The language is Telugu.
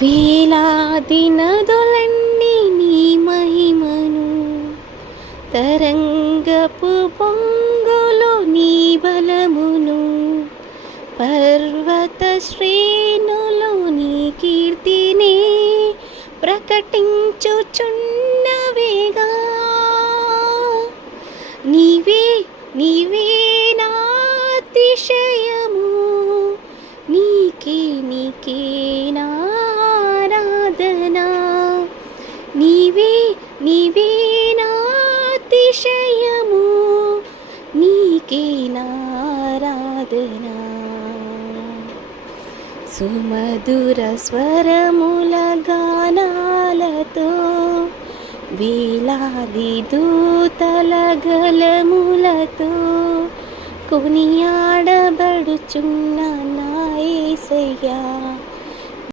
వేలాది నదులన్నీ నీ మహిమను, తరంగపు పొంగులు నీ బలమును, పర్వత శ్రేణులు నీ కీర్తిని ప్రకటించుచున్నవేగా. నీవే నీవే నా అతిశయము, నీకే నీకే నా ఆరాధన. నీవే నీవే నా అతిశయము, నీకే నా ఆరాధన. సుమధుర స్వరముల గానాలతో, వేలాది దూతల గలములతో కొనియాడబడుచున్న నా యేసయ్యా.